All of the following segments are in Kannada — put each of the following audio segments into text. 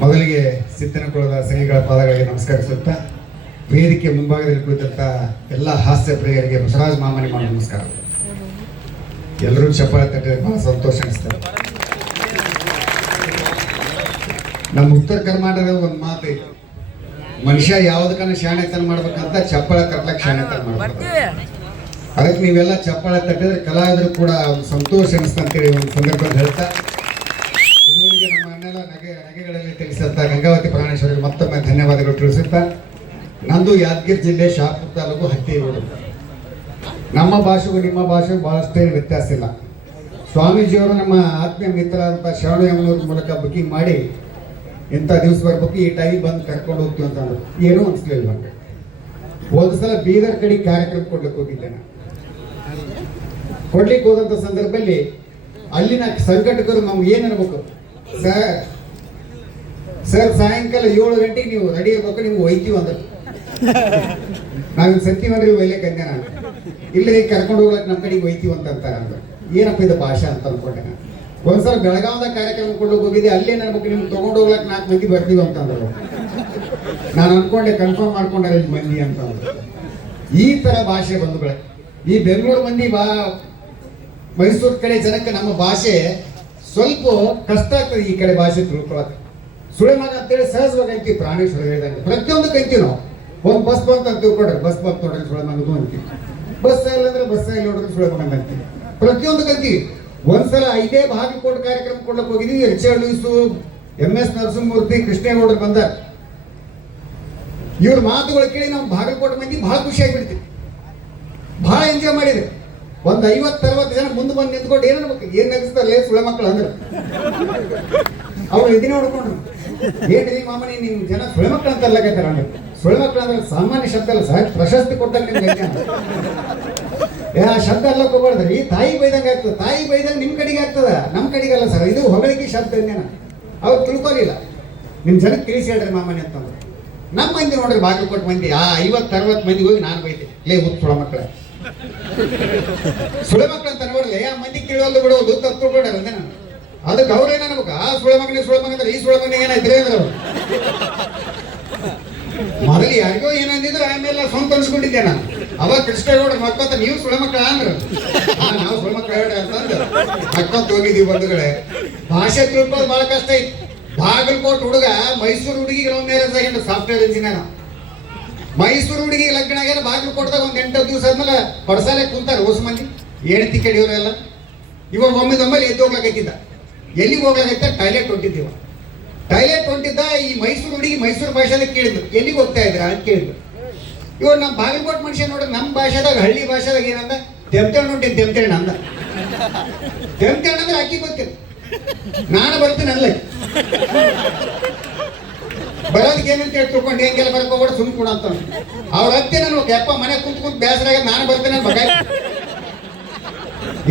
ಮೊದಲಿಗೆ ಸಿದ್ದನಕುಳದ ಸಂಘಗಳ ಪಾದಗಳಿಗೆ ನಮಸ್ಕರಿಸುತ್ತಾ ವೇದಿಕೆ ಮುಂಭಾಗದಲ್ಲಿ ಕುಳಿತಂತ ಎಲ್ಲ ಹಾಸ್ಯ ಪ್ರಿಯರಿಗೆ ಬಸವರಾಜ ಮಾಮನಿ ಮಾಡೋ ನಮಸ್ಕಾರ. ಎಲ್ಲರೂ ಚಪ್ಪಾಳೆ ತಟ್ಟಿದ್ರೆ ಬಹಳ ಸಂತೋಷ ಅನಿಸ್ತಾರೆ ನಮ್ಮ ಉತ್ತರ ಕರ್ನಾಟಕದ ಒಂದು ಮಾತು ಮನುಷ್ಯ ಯಾವ್ದಕ್ಕನ್ನ ಶಾಣೆತನ ಮಾಡ್ಬೇಕಂತ ಚಪ್ಪಾಳೆ ತಟ್ಲಕ್ ಶಾಣೆತನ ಮಾಡ್ಬೇಕು. ಅದಕ್ಕೆ ನೀವೆಲ್ಲ ಚಪ್ಪಾಳೆ ತಟ್ಟಿದ್ರೆ ಕಲಾವಿದರು ಕೂಡ ಒಂದು ಸಂತೋಷ ಅನಿಸ್ತಂತೇಳಿ ಒಂದು ಸಂದರ್ಭದಲ್ಲಿ ಹೇಳ್ತಾ ಇದುವರೆಗೆ ನಮ್ಮ ಅಣ್ಣೆಲ್ಲ ನಗೆ ತಿಳಿಸಿದಂತ ಗಂಗಾವತಿ ಪ್ರಾಣೇಶ್ವರಿಗೆ ಮತ್ತೊಮ್ಮೆ ಧನ್ಯವಾದಗಳು ತಿಳಿಸುತ್ತಾ, ನಂದು ಯಾದಗಿರಿ ಜಿಲ್ಲೆ ಶಾಪುರ ತಾಲೂಕು ಹತ್ತಿರೋಡು ನಮ್ಮ ಭಾಷೆಗೂ ನಿಮ್ಮ ಭಾಷೆಗೂ ಬಹಳಷ್ಟೇನು ವ್ಯತ್ಯಾಸ ಇಲ್ಲ. ಸ್ವಾಮೀಜಿಯವರು ನಮ್ಮ ಆತ್ಮೀಯ ಮಿತ್ರರಾದಂಥ ಶರಣ ಯಮನೂರ್ ಮೂಲಕ ಬುಕಿಂಗ್ ಮಾಡಿ ಇಂಥ ದಿವಸ ಬರ್ಬೇಕು ಈ ಟೈಮ್ ಬಂದು ಕರ್ಕೊಂಡು ಹೋಗ್ತೀವಿ ಅಂತ ಅಂದ್ರು. ಏನೂ ಅನಿಸ್ಲಿಲ್ಲ ಒಂದು ಸಲ ಬೀದರ್ ಕಡೆ ಕಾರ್ಯಕ್ರಮ ಕೊಡ್ಲಿಕ್ಕೆ ಹೋಗಿದ್ದೆ ನಾನು. ಕೊಡ್ಲಿಕ್ಕೆ ಹೋದಂಥ ಸಂದರ್ಭದಲ್ಲಿ ಅಲ್ಲಿನ ಸಂಘಟಕರು ನಮ್ಗೆ ಏನು ಅನ್ಬೇಕು ಸರ್ ಸರ್, ಸಾಯಂಕಾಲ ಏಳು ಗಂಟೆಗೆ ನೀವು ರೆಡಿ ಆಗಬೇಕು, ನಿಮ್ಗೆ ಒಯ್ತೀವಿ ಅಂದ್ರೆ. ನಾವಿನ್ ಸತ್ಯವನ್ರಿ ಒಯ್ಲಿಕ್ಕೆ ಅಂದೆ ನಾನು. ಇಲ್ಲ ಕರ್ಕೊಂಡು ಹೋಗ್ಲಕ್ಕೆ ನಮ್ಮ ಕಡೆಗೆ ಒಯ್ತೀವಿ ಅಂತ ಅಂತಾರೆ ಅಂದ್ರೆ. ಏನಪ್ಪ ಇದು ಭಾಷೆ ಅಂತ ಅನ್ಕೊಂಡೆ ನಾನು. ಒಂದ್ಸಲ ಬೆಳಗಾವದ ಕಾರ್ಯಕ್ರಮ ಕೊಂಡು ಹೋಗಿದ್ದೆ, ಅಲ್ಲೇ ನನ್ಬೇಕು ನಿಮ್ಗೆ ತಗೊಂಡು ಹೋಗ್ಲಕ್ಕೆ ನಾಲ್ಕು ಮಂದಿ ಬರ್ತೀವಿ ಅಂತ ಅಂದ್ರು. ನಾನು ಅನ್ಕೊಂಡೆ ಕನ್ಫರ್ಮ್ ಮಾಡ್ಕೊಂಡೆ ಇಲ್ಲಿ ಮಂದಿ ಅಂತ ಈ ತರ ಭಾಷೆ ಬಂಧುಗಳೇ ಈ ಬೆಂಗಳೂರು ಮಂದಿ ಬಾ, ಮೈಸೂರು ಕಡೆ ಜನಕ್ಕೆ ನಮ್ಮ ಭಾಷೆ ಸ್ವಲ್ಪ ಕಷ್ಟ ಆಗ್ತದೆ ಈ ಕಡೆ ಭಾಷೆ ತಿಳ್ಕೊಳಕ್ಕೆ. ಸುಳಿಮಗ ಅಂತೇಳಿ ಸಹಜವಾಗಿ ಅಂತೀವಿ ಪ್ರಾಣೇಶ್ವರ ಹೇಳಿದಂಗೆ. ಪ್ರತಿಯೊಂದಕ್ಕೆ ಅಂತೀವಿ ನಾವು. ಒಂದು ಬಸ್ ಬಂತ ಅಂತ ತಿಳ್ಕೊಡ್ರಿ ಬಸ್ ಬಂತ ನೋಡ್ರಿ ಸುಳಿಮಗದು ಅಂತೀವಿ. ಬಸ್ ಇಲ್ಲ ಅಂದ್ರೆ ಬಸ್ ಇಲ್ಲ ನೋಡ್ರಿ ಸುಳಿಮಗ ಅಂತೀವಿ. ಪ್ರತಿಯೊಂದಕ್ಕೆ ಅಂತೀವಿ ಒಂದ್ಸಲ ಐದೇ ಬಾಗಲಕೋಟೆ ಕಾರ್ಯಕ್ರಮ ಕೊಡ್ಲಕ್ಕೆ ಹೋಗಿದ್ವಿ Richard Louis M S Narasimhamurthy, ಕೃಷ್ಣೇಗೌಡರು ಬಂದ ಇವ್ರ ಮಾತುಗಳು ಕೇಳಿ ನಾವು ಬಾಗಲಕೋಟೆ ಮಂದಿ ಬಹಳ ಖುಷಿ ಆಗಿಬಿಡ್ತೀವಿ. ಬಹಳ ಎಂಜಾಯ್ ಮಾಡಿದ್ರು ಒಂದ್ ಐವತ್ತು, ಅರವತ್ತು ಜನ ಮುಂದೆ ಬಂದು ನಿಂತ್ಕೊಂಡು ಏನ್ ಏನ್ ನಗಿಸ್ತಾರಲ್ಲ ಸುಳ್ಳ ಮಕ್ಕಳು ಅಂದ್ರೆ. ಅವ್ರು ಇದನ್ನ ನೋಡ್ಕೊಂಡ್ರು ಏನ್ರಿ ಮಾಮನಿ ನಿಮ್ ಜನ ಸುಳ್ಳ ಮಕ್ಕಳು ಅಂತ ಅಲ್ಲಕತ್ತಾರ ಅಂದ್ರೆ ಸುಳ್ಳ ಮಕ್ಕಳು ಅಂದ್ರೆ ಸಾಮಾನ್ಯ ಶಬ್ದ ಅಲ್ಲ, ಸಹಜ ಪ್ರಶಸ್ತಿ ಅಂತ. ಏ, ಆ ಶಬ್ದ ಎಲ್ಲ ಹೋಗ್ಬಾರ್ದ್ರಿ ತಾಯಿ ಬೈದಂಗೆ ಆಗ್ತದೆ. ತಾಯಿ ಬೈದಂಗೆ ನಿಮ್ ಕಡೆಗೆ ಆಗ್ತದ? ನಮ್ ಕಡೆಗೆ ಅಲ್ಲ ಸರ್. ಇದು ಹೊಗಳಿಕೆ ಶಬ್ದ ಇನ್ನೇನ? ಅವ್ರು ತಿಳ್ಕೊಲಿಲ್ಲ. ನಿಮ್ ಜನಕ್ಕೆ ತಿಳಿಸಿ ಹೇಳ್ರಿ ಮಾಮನಿ ಅಂತಂದ್ರೆ ನಮ್ಮ ಮಂದಿ ನೋಡ್ರಿ ಬಾಗಲಕೋಟೆ ಮಂದಿ, ಆ, ಐವತ್ತು, ಅರವತ್ತು ಮಂದಿ ಹೋಗಿ ನಾನು ಬೈತೆ ಲೇ ಹುತ್ ಸುಳ ಮಕ್ಕಳ ಸುಳ ಮಕ್ಕಳು ಅಂತ ನೋಡ್ಲಿ ಆ ಮಂದಿ ಕೇಳೋದು ಬಿಡೋದು, ತಪ್ಪು ತಿಳ್ಕೊಂಡಾರ ನಾನು. ಅದಕ್ಕೆ ಅವ್ರೇನ ನಮಗ ಆ ಸುಳ ಮಗನಿಗೆ ಸುಳ ಮಗ ಈ ಸುಳ ಮಗನಿಗೆ ಏನಾಯ್ತು ಅಂದ್ರೆ ಮೊದಲು ಯಾರಿಗೋ ಏನಂದಿದ್ರೆ ಆಮೇಲೆ ಸ್ವಂತ ಅನ್ಸ್ಕೊಂಡಿದ್ದೆ ನಾನು. ಅವಾಗ ಕೃಷ್ಣಗೌಡ ಮಕ್ಕತ್ತ ನೀವು ಸುಳ ಮಕ್ಕಳ ಅಂದ್ರು ನಾವು ಸುಳ ಮಕ್ಕಳ ಹೇಳ್ರಿ ಅಂತಂದು ಮಕ್ಕತ್ತ ಹೋಗಿದ್ದೀವಿ ಬಂಧುಗಳೇ. ಭಾಷೆ ತಿಳ್ಕೊಳ್ಳೋದು ಬಹಳ ಕಷ್ಟ ಐತಿ ಬಾಗಲಕೋಟ್ ಹುಡುಗ, ಮೈಸೂರು ಹುಡುಗಿಗೆ ಲವ್ ಮ್ಯಾರೇಜ್ ಆಗ್ಯಾನ ಸಾಫ್ಟ್ವೇರ್ ಇಂಜಿನಿಯರ್ ಮೈಸೂರು ಹುಡುಗಿ ಲಗ್ನ ಆಗ್ಯಾನ, ಬಾಗಲಕೋಟದಾಗ ಒಂದು ಎಂಟು ದಿವಸ ಆದ್ಮೇಲೆ ಪಡಸಾಲೆ ಕುಂತಾರ ಹೊಸ ಮಂದಿ ಏಣತಿ ಕಡಿಯೋರೆಲ್ಲ ಇವಾಗ ಒಮ್ಮೆ ಒಮ್ಮೆಲೆ ಎದ್ದು ಹೋಗ್ಲಾಕೈತಿದ್ದ ಎಲ್ಲಿಗೆ ಹೋಗ್ಲಾಗತ್ತೆ ಟಾಯ್ಲೆಟ್ ಹೊಂಟಿದ್ದೀವ. ಟಾಯ್ಲೆಟ್ ಹೊಂಟಿದ್ದ, ಈ ಮೈಸೂರು ಹುಡುಗಿ ಮೈಸೂರು ಭಾಷೆದಾಗ ಕೇಳಿದ್ರು ಎಲ್ಲಿಗೆ ಹೋಗ್ತಾ ಇದ್ರ ಅಂತ ಕೇಳಿದ್ರು ಇವಾಗ ನಮ್ಮ ಬಾಗಲಕೋಟ್ ಮನುಷ್ಯ ನೋಡ್ರಿ ನಮ್ಮ ಭಾಷೆದಾಗ, ಹಳ್ಳಿ ಭಾಷೆದಾಗ ಏನಂದ ತೆಮ್ತೇಣ ಹೊಂಟಿ ತೆಮ್ತೇಣ ಅಂದ. ತೆಮ್ತೇಣ ಅಂದ್ರೆ ಅಕ್ಕಿ ಗೊತ್ತಿಲ್ಲ ನಾನು ಬರ್ತೀನಿ ಅಲ್ಲ. ಬರೋದಕ್ಕೆ ಏನಂತ ಹೇಳಿ ತಿಳ್ಕೊಂಡು ಹೆಂಗೆಲ್ಲ ಬರ್ಕೋಬೇಡ ಸುಮ್ ಕೂಡ ಅಂತ ಅವ್ರ ಹತ್ತಿ ನಾನು ಯಪ್ಪ ಮನೆ ಕುಂತ್ ಕುಂತ್ ಬೇಸರಾಗ ನಾನು ಬರ್ತೇನೆ ಮಗ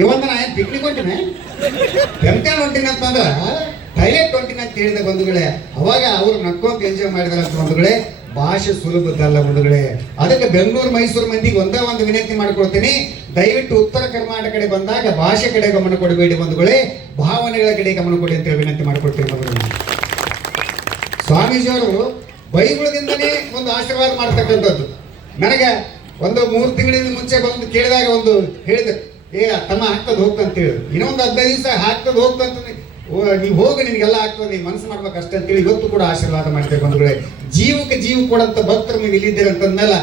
ಇವತ್ತ ನಾ ಏನು ಪಿಕ್ನಿಕ್ ಹೊಂಟಿನಿ? ಟೆಂಟೇನ್ ಹೊಂಟಿನಿ ಅಂತಂದ್ರ ಟೈಲೆಟ್ ಹೊಂಟಿನ ಅಂತ ಹೇಳಿದ ಬಂಧುಗಳೇ, ಅವಾಗ ಅವ್ರು ನಕ್ಕೊಂಡ್ ಎಂಜಾಯ್ ಮಾಡಿದಾರಂತ ಬಂಧುಗಳೇ, ಭಾಷೆ ಸುಲಭದಲ್ಲ ಬಂಧುಗಳೇ. ಅದಕ್ಕೆ ಬೆಂಗಳೂರು, ಮೈಸೂರು ಮಂದಿಗೆ ಒಂದೇ ಒಂದು ವಿನಂತಿ ಮಾಡ್ಕೊಳ್ತೀನಿ. ದಯವಿಟ್ಟು ಉತ್ತರ ಕರ್ನಾಟಕ ಕಡೆ ಬಂದಾಗ ಭಾಷೆ ಕಡೆ ಗಮನ ಕೊಡಬೇಡಿ ಬಂಧುಗಳೇ. ಭಾವನೆಗಳ ಕಡೆ ಗಮನ ಕೊಡಿ ಅಂತ ಹೇಳಿ ವಿನಂತಿ ಮಾಡ್ಕೊಳ್ತೀನಿ ಬಂಧುಗಳೇ. ಸ್ವಾಮೀಜಿಯವರು ಬೈಗುಳದಿಂದನೇ ಒಂದು ಆಶೀರ್ವಾದ ಮಾಡ್ತಕ್ಕಂಥದ್ದು. ನನಗೆ ಒಂದು ಮೂರು ತಿಂಗಳಿಂದ ಮುಂಚೆ ಬಂದು ಕೇಳಿದಾಗ ಒಂದು ಹೇಳಿದೆ ಏ ತಮ್ಮ ಆಗ್ತದೆ ಹೋಗ್ತಂತ ಹೇಳಿ ಇನ್ನೊಂದು ಹದಿನೈದು ದಿವಸ ಆಗ್ತದೆ ಹೋಗ್ತಂತ ನೀವು ಹೋಗಿ ನಿನಗೆಲ್ಲ ಆಗ್ತದೆ ನೀವು ಮನಸ್ಸು ಮಾಡ್ಬೇಕು ಅಷ್ಟೇ ಅಂತೇಳಿ ಇವತ್ತು ಕೂಡ ಆಶೀರ್ವಾದ ಮಾಡ್ತೇವೆ ಬಂಧುಗಳೇ. ಜೀವಕ್ಕೆ ಜೀವ ಕೊಡಂತ ಭಕ್ತರು ನೀವು ಇಲ್ಲಿದ್ದೀರ ಅಂತಂದ್ಮೇಲೆ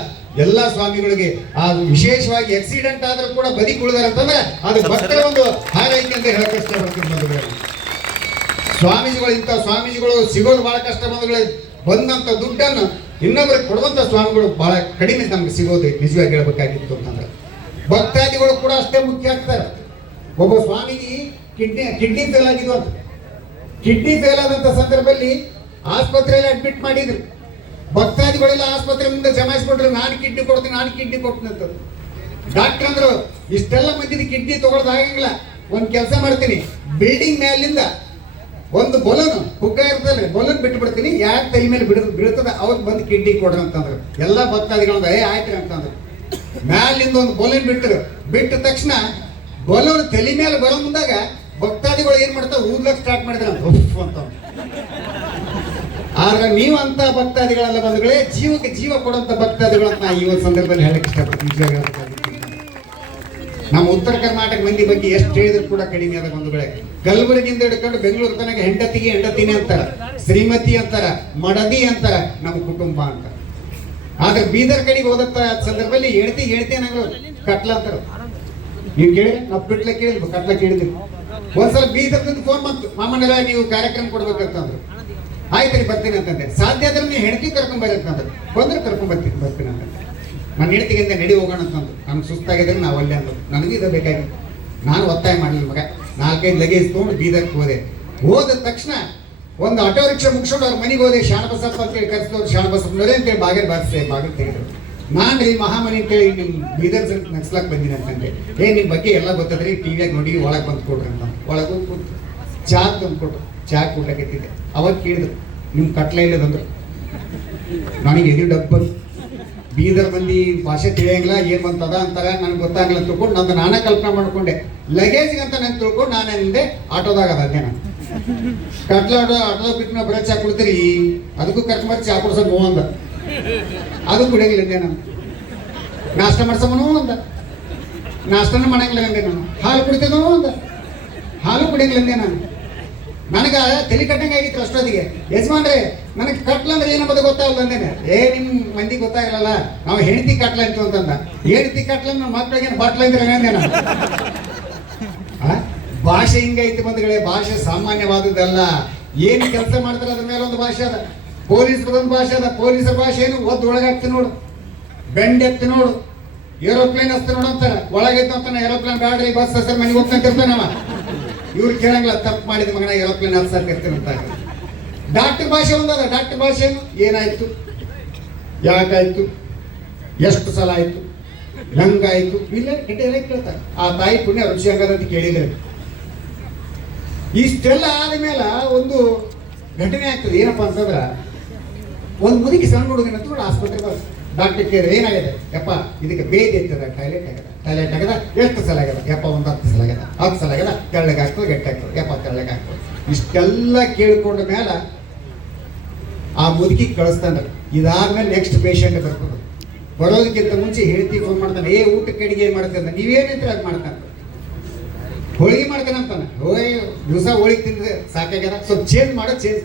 ಎಲ್ಲ ಸ್ವಾಮಿಗಳಿಗೆ ಆ ವಿಶೇಷವಾಗಿ ಆಕ್ಸಿಡೆಂಟ್ ಆದ್ರೂ ಕೂಡ ಬದಿ ಕುಳಿದಾರೆ ಅಂತಂದ್ರೆ ಅದು ಭಕ್ತರ ಒಂದು ಹಾರೈಕೆ ಅಂತ ಹೇಳಕ್ ಇಷ್ಟಪಡ್ತೀನಿ ಬಂಧುಗಳೇ. ಸ್ವಾಮೀಜಿಗಳು ಇಂಥ ಸ್ವಾಮೀಜಿಗಳು ಸಿಗೋದು ಬಹಳ ಕಷ್ಟ ಬಂಧುಗಳೇ. ಬಂದಂತ ದುಡ್ಡನ್ನು ಇನ್ನೊಬ್ಬರಿಗೆ ಕೊಡುವಂತ ಸ್ವಾಮಿಗಳು ಬಹಳ ಕಡಿಮೆ ನಮ್ಗೆ ಸಿಗೋದು ನಿಜವಾಗಿ ಹೇಳ್ಬೇಕಾಗಿತ್ತು ಅಂತಂದ್ರೆ. ಭಕ್ತಾದಿಗಳು ಕೂಡ ಅಷ್ಟೇ ಮುಖ್ಯ ಆಗ್ತಾರೆ. ಒಬ್ಬ ಸ್ವಾಮೀಜಿ ಕಿಡ್ನಿ ಕಿಡ್ನಿ ಫೇಲ್ ಆಗಿದ್ವು ಅಂತ. ಕಿಡ್ನಿ ಫೇಲ್ ಆದಂತ ಸಂದರ್ಭದಲ್ಲಿ ಆಸ್ಪತ್ರೆಯಲ್ಲಿ ಅಡ್ಮಿಟ್ ಮಾಡಿದ್ರು. ಭಕ್ತಾದಿಗಳೆಲ್ಲ ಆಸ್ಪತ್ರೆ ಮುಂದೆ ಜಮಾಯಿಸ್ಕೊಂಡ್ರೆ, ನಾನು ಕಿಡ್ನಿ ಕೊಡ್ತೀನಿ, ನಾನು ಕಿಡ್ನಿ ಕೊಡ್ತೀನಿ ಅಂತ ಡಾಕ್ಟರ್ ಅಂದ್ರು, ಇಷ್ಟೆಲ್ಲ ಮಂದಿದ ಕಿಡ್ನಿ ತಗೊಳ್ಳೋದು ಆಗಂಗಿಲ್ಲ ಒಂದು ಕೆಲಸ ಮಾಡ್ತೀನಿ. ಬಿಲ್ಡಿಂಗ್ ಮೇಲಿಂದ ಒಂದು ಬೊಲನ್, ಹುಗ್ಗ ಇರ್ತದೆ, ಬೊಲನ್ ಬಿಟ್ಟು ಬಿಡ್ತೀನಿ ಯಾಕೆ ತಲೆ ಮೇಲೆ ಬಿಡ, ಬೀಳ್ತದ ಅವ್ರಿಗೆ ಬಂದು ಕಿಡ್ನಿ ಕೊಡ್ರಿ ಅಂತಂದ್ರು. ಎಲ್ಲ ಭಕ್ತಾದಿಗಳಂದ ಏ ಆಯ್ತು ಅಂತಂದ್ರು. ಮ್ಯಾಲಿಂದ ಒಂದು ಬಲೂನ್ ಬಿಟ್ಟರು ಬಿಟ್ಟ ತಕ್ಷಣ ಬಲೂನ್ ತಲೆ ಮೇಲೆ ಬರೋ ಮುಂದಾಗ ಭಕ್ತಾದಿಗಳು ಏನ್ ಮಾಡ್ತಾವ ಊದ್ಲಕ್ ಸ್ಟಾರ್ಟ್ ಮಾಡಿದ್ರ. ಉಫ್ ಅಂತ ಆದ್ರೆ ನೀವು ಅಂತ ಭಕ್ತಾದಿಗಳೆಲ್ಲ ಬಂಧುಗಳೇ, ಜೀವಕ್ಕೆ ಜೀವ ಕೊಡುವಂತ ಭಕ್ತಾದಿಗಳು ಅಂತ ನಾ ಈ ಒಂದು ಸಂದರ್ಭದಲ್ಲಿ ಹೇಳಕ್ ಇಷ್ಟಪಡ್ತೀನಿ. ನಮ್ಮ ಉತ್ತರ ಕರ್ನಾಟಕ ಮಂದಿ ಬಗ್ಗೆ ಎಷ್ಟು ಹೇಳಿದ್ರು ಕೂಡ ಕಡಿಮೆ ಅದ ಬಂಧುಗಳೇ. ಕಲಬುರಗಿಯಿಂದ ಹಿಡ್ಕೊಂಡು ಬೆಂಗಳೂರು ತನಕ ಹೆಂಡತಿಗೆ ಹೆಂಡತಿನೇ ಅಂತಾರ, ಶ್ರೀಮತಿ ಅಂತಾರ, ಮಡದಿ ಅಂತಾರ, ನಮ್ಮ ಕುಟುಂಬ ಅಂತ. ಆದ್ರೆ ಬೀದರ್ ಕಡೆಗೆ ಹೋದಂತ ಸಂದರ್ಭದಲ್ಲಿ ಹೇಳ್ತಿ ಹೇಳ್ತಿ ಅನ್ನೋ ಕಟ್ಲ ಅಂತಾರ ನೀವು ಕೇಳಿ ನಾವು ಕಟ್ಲ ಕೇಳಿದ್ವಿ ಕಟ್ಲ ಕೇಳಿದ್ವಿ. ಒಂದ್ಸಲ ಬೀದರ್ದಿಂದ ಫೋನ್ ಬಂತು ಮಾಮನೆಲ್ಲ ನೀವು ಕಾರ್ಯಕ್ರಮ ಕೊಡ್ಬೇಕಂತಂದ್ರು. ಆಯ್ತು ರೀ, ಬರ್ತೀನಿ ಅಂತಂದೆ. ಸಾಧ್ಯ ಆದ್ರೆ ನೀವು ಹೆಂಡತಿ ಕರ್ಕೊಂಡ್ ಬರ್ರಿ ಅಂತಂದ್ರೆ ಬಂದ್ರೆ ಕರ್ಕೊಂಡ್ ಬರ್ತೀನಿ ಬರ್ತೀನಿ ಅಂತಂದೆ. ನನ್ನ ಹೆಂಡತಿಗಿಂತ ನಡಿ ಹೋಗೋಣ ಅಂತಂದು ನಮ್ಗೆ ಸುಸ್ತಾಗಿದ್ರೆ ನಾವು ಅಲ್ಲೇ ಅಂದ್ರು. ನನಗೂ ಇದು ಬೇಕಾಗಿತ್ತು. ನಾನು ಒತ್ತಾಯ ಮಾಡಲಿಲ್ಲ ಮಗ. ನಾಲ್ಕೈದು ಲಗೇಜ್ ತೊಗೊಂಡು ಬೀದರ್ಗೆ ಹೋದೆ. ಹೋದ ತಕ್ಷಣ ಒಂದು ಆಟೋ ರಿಕ್ಷಾ ಮುಗಿಸ್ಕೊಂಡು ಅವ್ರ ಮನೆಗೆ ಹೋದೆ ಶಾಣಬಸಪ್ಪ ಅಂತೇಳಿ ಕರೆಸಿದವ್ರು ಶಾಣಬಸಪ್ಪನವರೇ ಅಂತೇಳಿ ಬಾಗಿಲು ಬಾರಿಸಿದೆ, ಬಾಗಿಲು ತೆಗೆದ್ರು. ನಾನು ರೀ ಮಹಾಮನಿ ಅಂತೇಳಿ ನಿಮ್ಮ ಬೀದರ್ ನಗ್ಸ್ಲಾಕ್ ಬಂದಿನಿ ಅಂತಂದೆ. ಏ ನಿಮ್ಮ ಬಗ್ಗೆ ಎಲ್ಲ ಗೊತ್ತದ್ರಿ ಟಿವಿಯಾಗ ನೋಡಿ ಒಳಗೆ ಬಂದು ಕೊಡ್ರಿ ಅಂತ. ಒಳಗೆ ಕೂತು ಚಾ ತಂದು ಕೊಟ್ರು. ಚಾ ಕೂಟಕ್ಕೆತ್ತಿದ್ದೆ ಅವತ್ತು ಕೇಳಿದ್ರು ನಿಮ್ಮ ಕಟ್ಲೆ ಇಲ್ಲದಂದ್ರು ನನಗೆ ಎದು ಡಬ್ಬ ಬೀದರ್ ಬಂದು ಭಾಷೆ ತಿಳಿಯಂಗಿಲ್ಲ, ಏನು ಬಂತದ ಅಂತಾರ, ನನಗೆ ಗೊತ್ತಾಗಲ್ಲ ತಿಳ್ಕೊಂಡು ನಂದು ನಾನೇ ಕಲ್ಪನೆ ಮಾಡ್ಕೊಂಡೆ. ಲಗೇಜ್ಗೆ ಅಂತ ನಾನು ತಿಳ್ಕೊಂಡು ನಾನು ಆಟೋದಾಗ ಅದೇ ನಾನು. ಕಟ್ಲ ಆಟೋ ಆಟೋದಾಗ ಬಿಟ್ಟು ನಾವು ಬರೀ ಚಾ ಕುಡ್ತೀರಿ? ಅದಕ್ಕೂ ಮಾಡಿ ಚಾ ಕುಡ್ಸೋದು ನೋ ಅಂದ. ಅದು ಕುಡಿಯಂಗಿಲ್ಲ ಅಂದೆ ನಾನು. ನಾಷ್ಟ ಮಾಡ್ಸಮನು ಅಂದ. ನಾಷ್ಟನ ಮಾಡಂಗಿಲ್ಲ ಅಂದೆ ನಾನು. ಹಾಲು ಕುಡಿತೇನೋ ಅಂದ. ಹಾಲು ಕುಡಿಯಂಗಿಲ್ಲ ಅಂದೆ ನಾನು. ನನಗೆ ತಲೆ ಕಟ್ಟಂಗೆ ಆಗಿತ್ತು ಅಷ್ಟೊತ್ತಿಗೆ. ಯಜಮಾನ್ರೆ, ನನಗೆ ಕಟ್ಲ ಅಂದ್ರೆ ಏನಂಬುದು ಗೊತ್ತಾಗಲ್ಲ ಅಂದೇನೆ ಏ, ನಿಮ್ ಮಂದಿ ಗೊತ್ತಾಗಲ್ಲ ನಾವು ಹೆಂಡತಿ ಕಟ್ಲ ಅಂತ ಅಂತಂದ. ಹೆಂಡತಿ ಕಟ್ಲ ನಮ್ಮ ಮಕ್ಳಿಗೆ ಬಟ್ಲ ಅಂದ್ರೆ ಅಂದೆ ನಾನು? ಭಾಷೆ ಹಿಂಗೈತಿ ಬಂದ್ಗಳೇ, ಭಾಷೆ ಸಾಮಾನ್ಯವಾದದ್ದಲ್ಲ. ಏನು ಕೆಲಸ ಮಾಡ್ತಾರೆ ಅದ್ರ ಮೇಲೆ ಒಂದು ಭಾಷೆ ಅದ? ಪೊಲೀಸ್ ಒಂದು ಭಾಷೆ ಅದ. ಪೊಲೀಸರ ಭಾಷೆ ಏನು ಒದ್ದು ಒಳಗಾಗ್ತಿ ನೋಡು. ಬೆಂಡ್ ಎತ್ತಿ ನೋಡು. ಏರೋಪ್ಲೇನ್ ಹಸ್ತ ನೋಡು ಅಂತಾರೆ. ಒಳಗೈತೆ ಅಂತಾನೆ, ಏರೋಪ್ಲೇನ್ ಬ್ಯಾಡ್ರಿ, ಬಸ್ ಹೆಸರು ಮನೆಗೆ ಹೋಗ್ತಾನೆ ಇವ್ರು ಕೇಳಂಗಿಲ್ಲ, ತಪ್ಪು ಮಾಡಿದ ಮಗನ ಏರೋಪ್ಲೇನ್ ಹತ್ಸಕ್ ಅಂತ. ಡಾಕ್ಟರ್ ಭಾಷೆ ಒಂದದ ಡಾಕ್ಟರ್ ಭಾಷೆ ಏನು? ಏನಾಯ್ತು? ಯಾಕಾಯ್ತು? ಎಷ್ಟು ಸಲ ಆಯ್ತು? ಹೆಂಗಾಯ್ತು ಇಲ್ಲ ಡಿಟೇಲ್ ಕೇಳ್ತಾರೆ. ಆ ತಾಯಿ ಪುಣ್ಯ ರುಚಿ ಹಂಗದಂತ ಕೇಳಿದ್ರೆ ಇಷ್ಟೆಲ್ಲ ಆದ್ಮೇಲೆ ಒಂದು ಘಟನೆ ಆಗ್ತದೆ. ಏನಪ್ಪ ಅಂತಂದ್ರೆ ಒಂದು ಮುದುಕಿ ಸಣ್ಣ ಹುಡುಗನ ಹತ್ರ ಆಸ್ಪತ್ರೆಗೆ ಬರ್ತದೆ ಡಾಕ್ಟರ್ ಕೇಳಿದ್ರೆ ಏನಾಗಿದೆ? ಯಪ್ಪ, ಇದಕ್ಕೆ ಬೇದಿ ಇರ್ತದೆ ಟಾಯ್ಲೆಟ್ ಆಗದ ಟಾಯ್ಲೆಟ್ ಆಗದ ಎಷ್ಟು ಸಲ ಆಗದ ಯಪ್ಪ, ಒಂದು ಹತ್ತು ಸಲ ಆಗದ ಹತ್ತು ಸಲ ಆಗದ ತೆಳ್ಳಗೆ ಹಾಕ್ತದೆ, ಗಟ್ಟಿ ಹಾಕ್ತದೆ. ಯಪ್ಪ, ತೆಳ್ಳಗೆ ಹಾಕ್ತದೆ. ಇಷ್ಟೆಲ್ಲ ಕೇಳಿಕೊಂಡ ಮೇಲೆ ಆ ಮುದುಕಿ ಕಳಿಸ್ತಾನೆ. ಇದಾದ್ಮೇಲೆ ನೆಕ್ಸ್ಟ್ ಪೇಷಂಟ್ ಬರ್ಬೋದು ಬರೋದಕ್ಕಿಂತ ಮುಂಚೆ ಹೇಳ್ತಿ ಫೋನ್ ಮಾಡ್ತಾನೆ, ಏ, ಊಟಕ್ಕೆ ಅಡಿಗೆ ಏನು ಮಾಡ್ತಾನೆ ನೀವೇನಿದ್ರೆ ಅದು ಮಾಡ್ತಾನೆ. ಹೋಳಿಗೆ ಮಾಡ್ತಾನೆ ಅಂತಾನೆ. ಹೋಯ್ ದಿವಸ ಹೋಳಿಗೆ ತಿಂದ್ರೆ ಸಾಕಾಗ್ಯದ? ಸ್ವಲ್ಪ ಚೇಂಜ್ ಮಾಡೋ ಚೇಂಜ್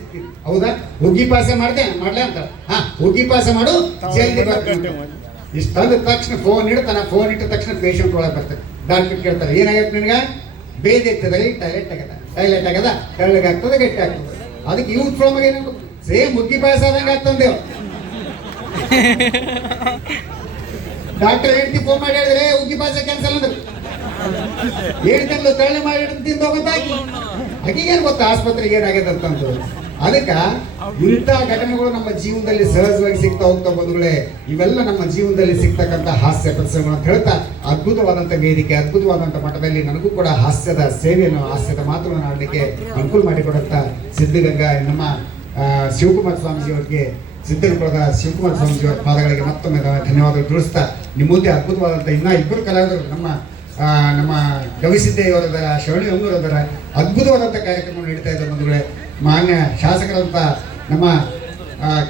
ಹೌದಾ? ಹುಗ್ಗಿ ಪಾಸೆ ಮಾಡ್ದೆ ಮಾಡ್ಲೇ ಅಂತ ಹಾ ಹುಗ್ಗಿ ಪಾಸೆ ಮಾಡು ಜಲ್ದಿ ಬರ್ತಾನೆ ಇಷ್ಟಂದ ತಕ್ಷಣ ಫೋನ್ ಇಡ್ತಾನೆ. ಫೋನ್ ಇಟ್ಟ ತಕ್ಷಣ ಪೇಷಂಟ್ ಒಳಗೆ ಬರ್ತಾರೆ ಡಾಕ್ಟರ್ ಕೇಳ್ತಾರೆ ಏನಾಗೈತೆ ನಿನಗೆ? ಬೇದಿ ಇರ್ತದೆ ರೀ ಟಾಯ್ಲೆಟ್ ಆಗದ? ಟಾಯ್ಲೆಟ್ ಆಗದ? ತೆಳ್ಳಗೆ ಆಗ್ತದೆ ಗಟ್ಟಿ ಆಗ್ತದೆ? ಅದಕ್ಕೆ ಯೂತ್ ಪ್ರಾಬ್ಲಮ್ ಏನಾಗ ಸೇಮ್ ಹುಗ್ಗಿ ಪಾಯಸ ಆದಂಗೆ ಆಗ್ತಂದೇವ್ ಡಾಕ್ಟರ್ ಹೇಳ್ತಿ ಫೋನ್ ಮಾಡಿ ಹೇಳಿದ್ರೆ ಹುಗ್ಗಿ ಪಾಯಸ ಕ್ಯಾನ್ಸಲ್ ಅಂದ್ರೆ. ಹೇಳ್ತಿರ್ಲು ತಳ್ಳಿ ಮಾಡಿ ತಿಂದು ಹೋಗತ್ತಾಕಿ ಆಕಿಗೇನು ಗೊತ್ತಾ? ಆಸ್ಪತ್ರೆಗೆ ಏನಾಗಿದೆ ಅಂತಂದು ಅದಕ್ಕ ಇಂಥ ಘಟನೆಗಳು ನಮ್ಮ ಜೀವನದಲ್ಲಿ ಸಹಜವಾಗಿ ಸಿಗ್ತಾ ಹೋಗ್ತಾ ಬಂಧುಗಳೇ ಇವೆಲ್ಲ ನಮ್ಮ ಜೀವನದಲ್ಲಿ ಸಿಗ್ತಕ್ಕಂಥ ಹಾಸ್ಯ ಪ್ರಸಂಗಗಳು ಅಂತ ಹೇಳ್ತಾ ಅದ್ಭುತವಾದಂಥ ವೇದಿಕೆ, ಅದ್ಭುತವಾದಂಥ ಮಠದಲ್ಲಿ ನನಗೂ ಕೂಡ ಹಾಸ್ಯದ ಸೇವೆಯನ್ನು, ಹಾಸ್ಯದ ಮಾತುಗಳನ್ನು ಆಡಲಿಕ್ಕೆ ಅನುಕೂಲ ಮಾಡಿಕೊಡುತ್ತ ಸಿದ್ಧಗಂಗಾ ನಮ್ಮ ಶಿವಕುಮಾರ್ ಶಿವಕುಮಾರ ಸ್ವಾಮೀಜಿ ಅವರಿಗೆ ಸಿದ್ದನಪುರದ ಶಿವಕುಮಾರ ಸ್ವಾಮೀಜಿ ಅವರ ಪಾದಗಳಿಗೆ ಮತ್ತೊಮ್ಮೆ ಧನ್ಯ- ಧನ್ಯವಾದಗಳು ತಿಳಿಸ್ತಾ ನಿಮ್ಮ ಮುಂದೆ ಅದ್ಭುತವಾದಂಥ ಇನ್ನ ಇಬ್ಬರು ಕಲಾವಿದರು ನಮ್ಮ ನಮ್ಮ ಗವಿಸಿದ್ದೇಯವರದರ ಶರಣಿ ಅವರದರ ಅದ್ಭುತವಾದಂಥ ಕಾರ್ಯಕ್ರಮ ನೀಡ್ತಾ ಇದ್ದಾರೆ ಬಂಧುಗಳೇ. ಮಾನ್ಯ ಶಾಸಕರಂತ ನಮ್ಮ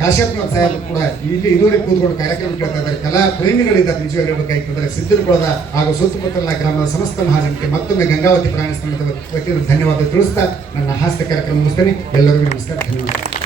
ಕಾಶ್ಯಪ್ನಾಥ್ ಸಾಹೇಬ್ ಕೂಡ ಇಲ್ಲಿ ಇದುವರೆಗೆ ಕೂತ್ಕೊಂಡು ಕಾರ್ಯಕ್ರಮ ಕೇಳ್ತಾ ಇದ್ದಾರೆ. ಕಲಾ ಪ್ರೇಮಿಗಳಿದ್ದಾರೆ ನಿಜವಾಗಿ ಹೇಳ್ಬೇಕಾಗ್ತದೆ ಸಿದ್ದನಪುರದ ಹಾಗೂ ಸುತ್ತಮುತ್ತಲ ಗ್ರಾಮದ ಸಮಸ್ತ ಮಹಾಜನಕ್ಕೆ ಮತ್ತೊಮ್ಮೆ ಗಂಗಾವತಿ ಪ್ರಾಣಿ ವತಿಯಿಂದ ಧನ್ಯವಾದ ತಿಳಿಸ್ತಾ ನನ್ನ ಹಾಸ್ಯ ಕಾರ್ಯಕ್ರಮ ಮುಗಿಸ್ತೇನೆ. ಎಲ್ಲರಿಗೂ ನಮಸ್ಕಾರ, ಧನ್ಯವಾದ.